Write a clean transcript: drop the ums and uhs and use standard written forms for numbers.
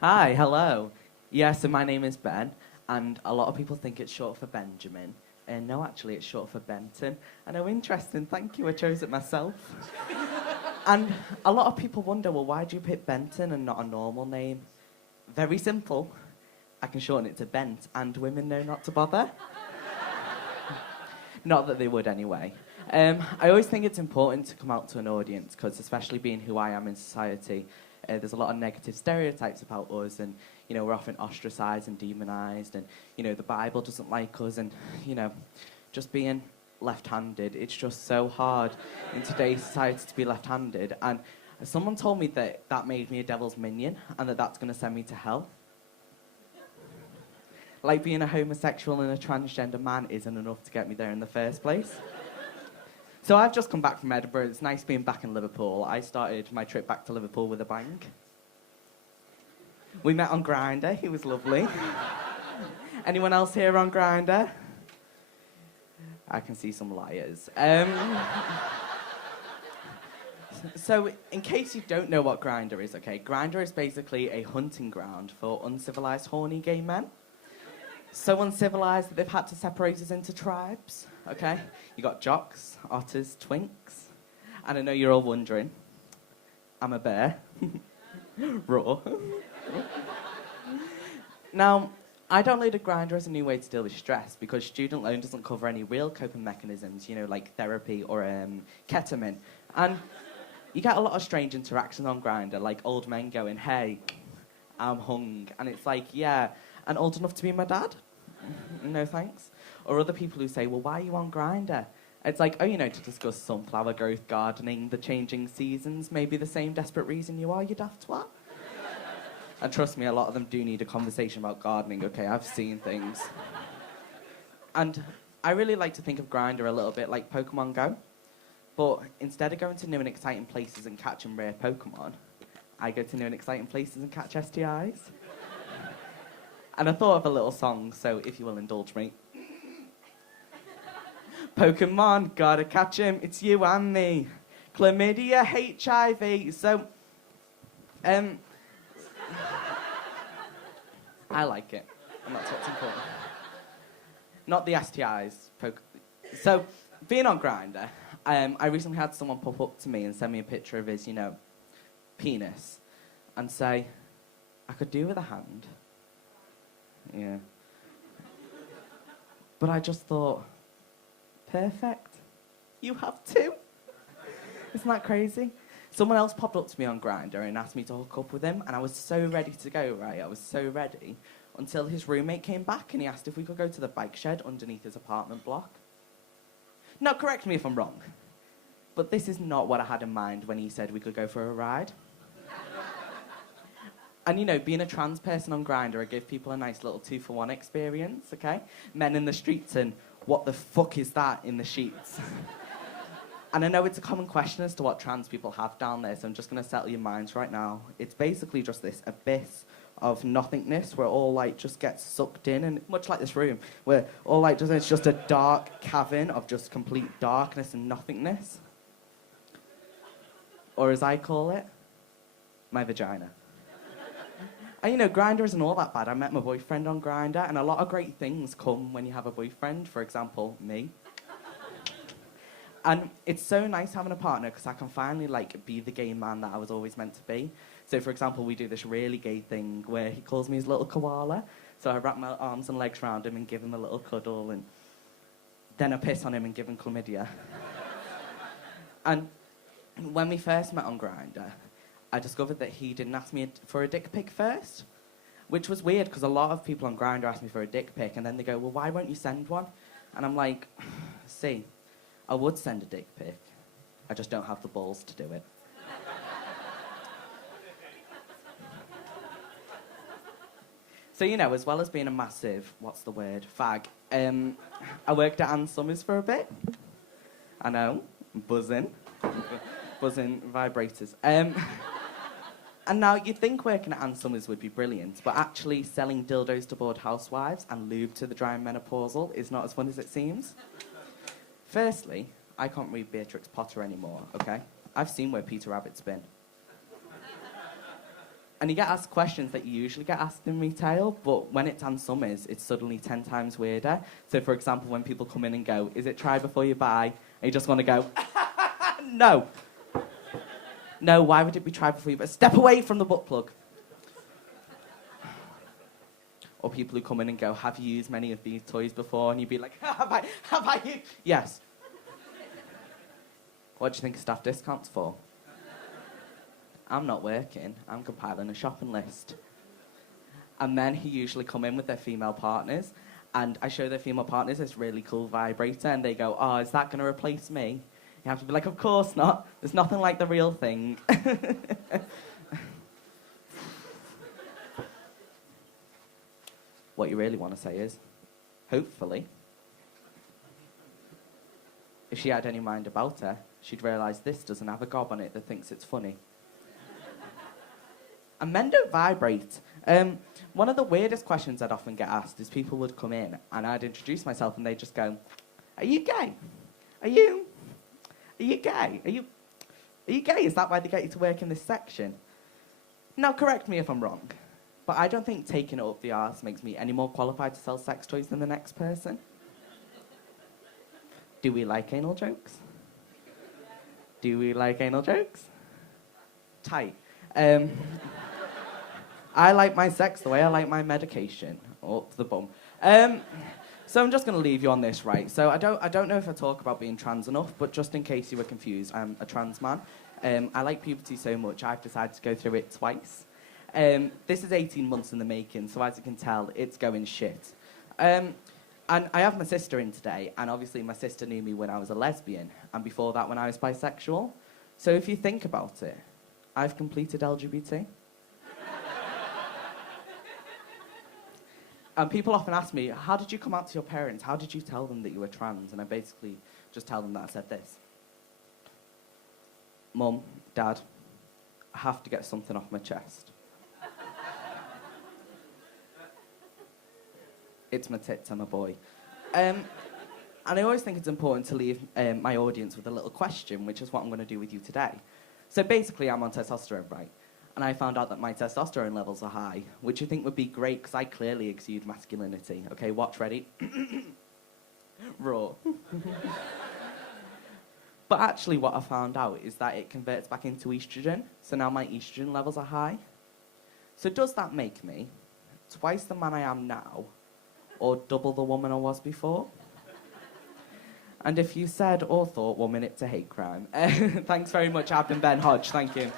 Hi, hello. Yeah, so my name is Ben, and a lot of people think it's short for Benjamin. And no, actually, it's short for Benton. I know, interesting, thank you, I chose it myself. And a lot of people wonder, well, why do you pick Benton and not a normal name? Very simple. I can shorten it to Bent, and women know not to bother. Not that they would anyway. I always think it's important to come out to an audience, because especially being who I am in society, there's a lot of negative stereotypes about us, and, you know, we're often ostracized and demonized, and, you know, the Bible doesn't like us, and, you know, just being left-handed, it's just so hard in today's society to be left-handed. And someone told me that that made me a devil's minion, and that that's going to send me to hell. Like being a homosexual and a transgender man isn't enough to get me there in the first place. So I've just come back from Edinburgh. It's nice being back in Liverpool. I started my trip back to Liverpool with a bang. We met on Grindr. He was lovely. Anyone else here on Grindr? I can see some liars. So, in case you don't know what Grindr is, okay, Grindr is basically a hunting ground for uncivilized, horny gay men. So uncivilized that they've had to separate us into tribes, okay? You got jocks, otters, twinks. And I know you're all wondering, I'm a bear. Raw. Now, I downloaded Grindr as a new way to deal with stress because student loan doesn't cover any real coping mechanisms, you know, like therapy or ketamine. And you get a lot of strange interactions on Grindr, like old men going, hey, I'm hung. And it's like, yeah, and old enough to be my dad? No thanks. Or other people who say, well, why are you on Grindr? It's like, oh, you know, to discuss sunflower growth, gardening, the changing seasons, maybe the same desperate reason you are, you daft twat. And trust me, a lot of them do need a conversation about gardening, okay? I've seen things. And I really like to think of Grindr a little bit like Pokemon Go. But instead of going to new and exciting places and catching rare Pokemon, I go to new and exciting places and catch STIs. And I thought of a little song, so if you will indulge me. Pokemon, gotta catch him, it's you and me. Chlamydia, HIV. So, I like it, and that's what's important. Not the STIs. So, being on Grindr, I recently had someone pop up to me and send me a picture of his, you know, penis, and say, I could do with a hand. Yeah. But I just thought, perfect. You have two. Isn't that crazy? Someone else popped up to me on Grindr and asked me to hook up with him, and I was so ready to go, right? I was so ready until his roommate came back and he asked if we could go to the bike shed underneath his apartment block. Now, correct me if I'm wrong, but this is not what I had in mind when he said we could go for a ride. And, you know, being a trans person on Grindr, I give people a nice little 2-for-1 experience, okay? Men in the streets and what the fuck is that in the sheets? And I know it's a common question as to what trans people have down there, so I'm just going to settle your minds right now. It's basically just this abyss of nothingness where all light just gets sucked in, and much like this room, where all light does, it's just a dark cavern of just complete darkness and nothingness. Or as I call it, my vagina. And, you know, Grindr isn't all that bad. I met my boyfriend on Grindr, and a lot of great things come when you have a boyfriend. For example, me. And it's so nice having a partner because I can finally, like, be the gay man that I was always meant to be. So, for example, we do this really gay thing where he calls me his little koala. So I wrap my arms and legs around him and give him a little cuddle, and then I piss on him and give him chlamydia. And when we first met on Grindr, I discovered that he didn't ask me for a dick pic first, which was weird because a lot of people on Grindr ask me for a dick pic and then they go, well, why won't you send one? And I'm like, see, I would send a dick pic. I just don't have the balls to do it. So, you know, as well as being a massive, what's the word, fag, I worked at Ann Summers for a bit. I know, I'm buzzing. Buzzing vibrators. And now, you'd think working at Ann Summers would be brilliant, but actually selling dildos to bored housewives and lube to the dry and menopausal is not as fun as it seems. Firstly, I can't read Beatrix Potter anymore, okay? I've seen where Peter Rabbit's been. And you get asked questions that you usually get asked in retail, but when it's Ann Summers, it's suddenly 10 times weirder. So, for example, when people come in and go, is it try before you buy? And you just want to go, no. No, why would it be try before you buy? Step away from the butt plug. Or people who come in and go, have you used many of these toys before? And you'd be like, have I used? Yes. What do you think staff discounts for? I'm not working, I'm compiling a shopping list. And then he usually come in with their female partners, and I show their female partners this really cool vibrator, and they go, oh, is that going to replace me? You have to be like, of course not. There's nothing like the real thing. What you really want to say is, hopefully, if she had any mind about her, she'd realise this doesn't have a gob on it that thinks it's funny. And men don't vibrate. One of the weirdest questions I'd often get asked is people would come in and I'd introduce myself and they'd just go, are you gay? Are you gay? Are you gay? Is that why they get you to work in this section? Now, correct me if I'm wrong, but I don't think taking it up the arse makes me any more qualified to sell sex toys than the next person. Do we like anal jokes? Do we like anal jokes? Tight. I like my sex the way I like my medication. Up the bum. So I'm just going to leave you on this, right? So I don't know if I talk about being trans enough, but just in case you were confused, I'm a trans man. I like puberty so much, I've decided to go through it twice. This is 18 months in the making, so as you can tell, it's going shit. And I have my sister in today, and obviously my sister knew me when I was a lesbian, and before that when I was bisexual. So if you think about it, I've completed LGBT. And people often ask me, how did you come out to your parents? How did you tell them that you were trans? And I basically just tell them that I said this. Mum, Dad, I have to get something off my chest. It's my tits, I'm a boy. And I always think it's important to leave my audience with a little question, which is what I'm going to do with you today. So basically, I'm on testosterone, right? And I found out that my testosterone levels are high, which I think would be great, because I clearly exude masculinity. Okay, watch, ready? Raw. But actually what I found out is that it converts back into estrogen, so now my estrogen levels are high. So does that make me twice the man I am now, or double the woman I was before? And if you said or thought 1 minute to hate crime, thanks very much, I've been Ben Hodge, thank you.